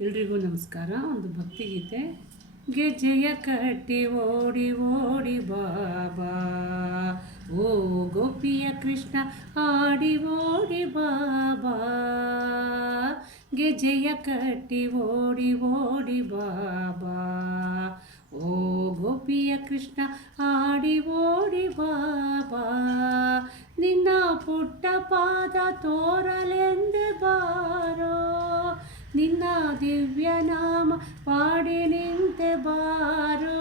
ಎಲ್ರಿಗೂ ನಮಸ್ಕಾರ. ಒಂದು ಭಕ್ತಿಗೀತೆ. ಗೆಜ್ಜೆಯ ಕಟ್ಟಿ ಓಡಿ ಓಡಿ ಬಾಬಾ, ಓ ಗೋಪಿಯ ಕೃಷ್ಣ ಆಡಿ ಓಡಿ ಬಾಬಾ. ಗೆಜ್ಜೆಯ ಕಟ್ಟಿ ಓಡಿ ಓಡಿ ಬಾಬಾ, ಓ ಗೋಪಿಯ ಕೃಷ್ಣ ಆಡಿ ಓಡಿ ಬಾಬಾ. ನಿನ್ನ ಪುಟ್ಟ ಪಾದ ತೋರಲೆಂದೆ ಬಾರೋ, ನಿನ್ನ ದಿವ್ಯ ನಾಮ ಪಾಡಿ ನಿಂತೆ ಬಾರೋ.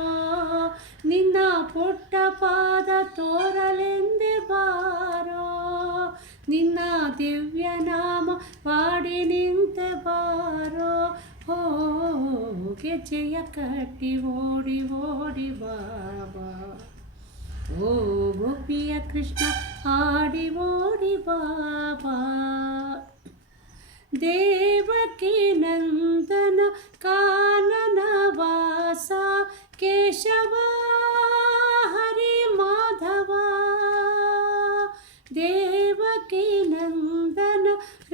ನಿನ್ನ ಪುಟ್ಟ ಪಾದ ತೋರಲೆಂದೆ ಬಾರೋ, ನಿನ್ನ ದಿವ್ಯ ನಾಮ ಪಾಡಿ ನಿಂತೆ ಬಾರೋ. ಹೋ ಗೆಜ್ಜೆಯ ಕಟ್ಟಿ ಓಡಿ ಓಡಿ ಬಾಬಾ, ಓ ಗೋಪಿಯ ಕೃಷ್ಣ ಆಡಿ ಓಡಿ ಬಾಬಾ. ದೇವಕಿ ನಂದನ ಕಾನನ ವಾಸ ಕೇಶವ ಹರಿ ಮಾಧವ. ದೇವಕಿ ನಂದನ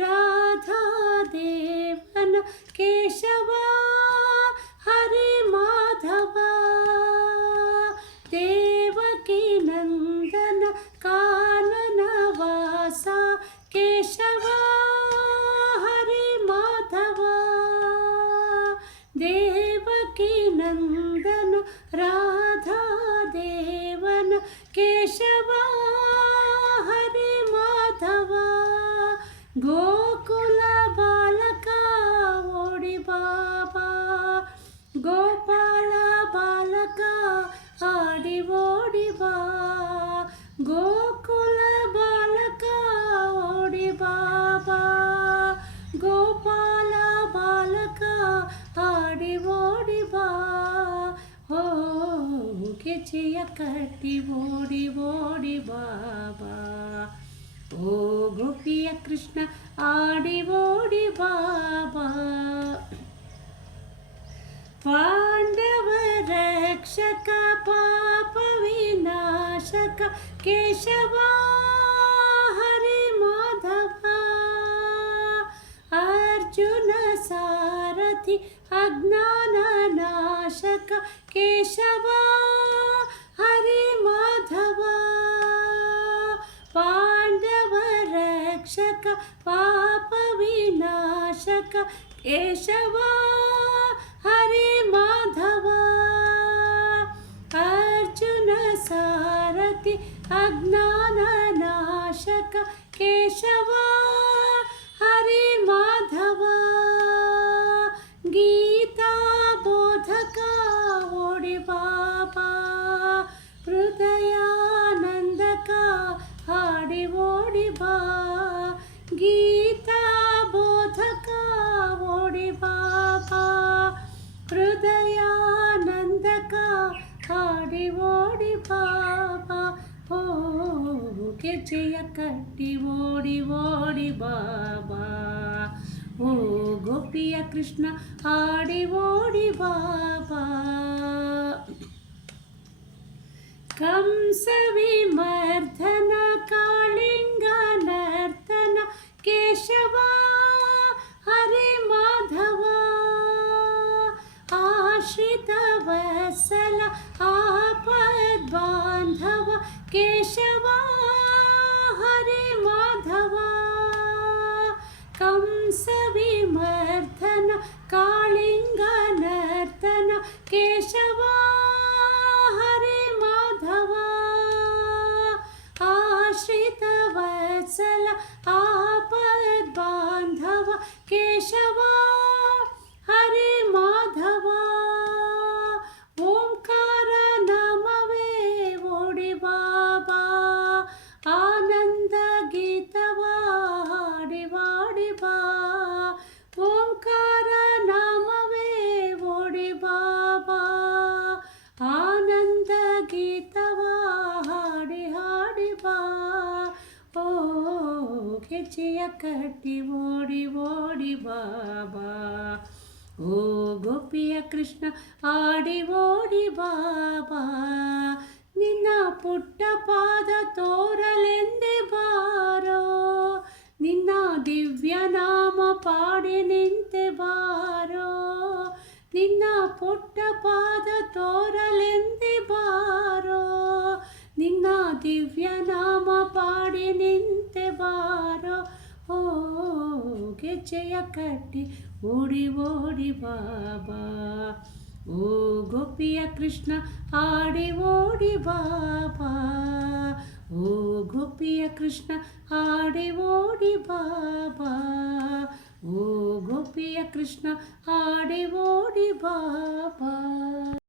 ರಾಧಾ ದೇವನ ಕೇಶವ ಹರಿ ಮಾಧವ. ದೇವಕಿ ನಂದನ ಕಾನನ ವಾಸ ಕೇಶವ ದೇವಕಿ ನಂದನ ರಾಧಾ ದೇವನ ಕೇಶವ ಹರಿ ಮಾಧವ. ಗೋಕುಲ ಬಾಲಕ ಓಡಿ ಬಾಬಾ, ಗೋಪಾಲ ಬಾಲಕ ಆಡಿ ಓಡಿ ಬಾ. ಗೋಕುಲ ಬಾಲಕ ಓಡಿ ಬಾಬಾ, ಗೋಪಾಲ ಬಾಲಕ ಆಡಿ ಓಡಿ ಬಾ. ಓ ಗೆಜ್ಜೆಯ ಕಟ್ಟಿ ಓಡಿ ಓಡಿ ಬಾಬಾ, ಓ ಗೋಪಿಯ ಕೃಷ್ಣ ಆಡಿ ಓಡಿ ಬಾಬಾ. ಪಾಂಡವ ರಕ್ಷಕ ಪಾಪ ವಿನಾಶಕ ಕೇಶವ ಹರಿ ಮಾಧವ. ಅರ್ಜುನ ಸಾರಥಿ ಅಜ್ಞಾನ ನಾಶಕ ಕೇಶವ ಹರಿ ಮಾಧವ. ಪಾಂಡವ ರಕ್ಷಕ ಪಾಪ ವಿನಾಶಕ ಕೇಶವ ಹರಿ ಮಾಧವ. ಅರ್ಜುನ ಸಾರಥಿ ಅಜ್ಞಾನ ನಾಶಕ ಕೇಶವ ಹರಿ ಮಾಧವ. ಗೀತಾ ಬೋಧಕ ಓಡಿ ಬಾಬಾ, ಹೃದಯಾನಂದಕ ಹಾಡಿ ಓಡಿ ಬಾ. ಗೀತಾ ಬೋಧಕ ಓಡಿ ಬಾಬಾ, ಹೃದಯಾನಂದಕ ಹಾಡಿ ಓಡಿ ಬಾಬಾ. ಓ ಗೆಜ್ಜೆಯ ಕಟ್ಟಿ ಓಡಿ ಓಡಿ ಬಾಬಾ, ಓ ಗೋಪಿಯ ಕೃಷ್ಣ ಆಡಿ ಓಡಿ ಬಾಬಾ. ಕಂಸ ವಿಮರ್ಧನ ಕಾಳಿಂಗ ನರ್ತನ ಕೇಶವ ಹರಿ ಮಾಧವ. ಆಶ್ರಿತ ವತ್ಸಲ ಆಪದ್ ಬಾಂಧವ ಕೇಶವ ಹರಿ ಮಾಧವ. ಕಂಸ ವಿಮರ್ಧನ ಕಾಳಿಂಗ ನರ್ತನ ಕೇಶವ ಹರಿ ಮಾಧವ. ಆಶ್ರಿತ ವತ್ಸಲ ಆಪದ್ ಬಾಂಧವ ಕೇಶವ ಹರಿ ಮಾಧವ. ಓಂಕಾರ ನಾಮವೇ ಓಡಿ ಬಾಬಾ, ಆನಂದ ಗೀತವ ಹಾಡಿ ವಾಡಿ ಬಾ. ಓಂಕಾರ ನಾಮವೇ ಓಡಿ ಬಾಬಾ, ಆನಂದ ಗೀತವ ಹಾಡಿ ಹಾಡಿ ಬಾ. ಓ ಗೆಜ್ಜೆಯ ಕಟ್ಟಿ ಓಡಿ ಓಡಿ ಬಾಬಾ, ಓ ಗೋಪಿಯ ಕೃಷ್ಣ ಆಡಿ ಓಡಿ ಬಾಬಾ. ನಿನ್ನ ಪುಟ್ಟ ಪಾದ ತೋರಲೆಂದೆ ಬಾರೋ, ನಿನ್ನ ದಿವ್ಯ ನಾಮ ಪಾಡಿ ನಿಂತೆ ಬಾರೋ. ಪುಟ್ಟ ಪಾದ ತೋರಲೆಂದೆ ಬಾರೋ, ನಿನ್ನ ದಿವ್ಯ ನಾಮ ಪಾಡಿ ನಿಂತೆ ಬಾರೋ. ಓ ಗೆಜ್ಜೆಯ ಕಟ್ಟಿ ಓಡಿ ಓಡಿ ಬಾಬಾ, ಓ ಗೋಪಿಯ ಕೃಷ್ಣ ಆಡಿ ಓಡಿ ಬಾಬಾ, ಓ ಗೋಪಿಯ ಕೃಷ್ಣ ಆಡಿ ಓಡಿ ಬಾಬಾ, ಓ ಗೋಪಿಯ ಕೃಷ್ಣ ಆಡಿ ಓಡಿ ಬಾಬಾ.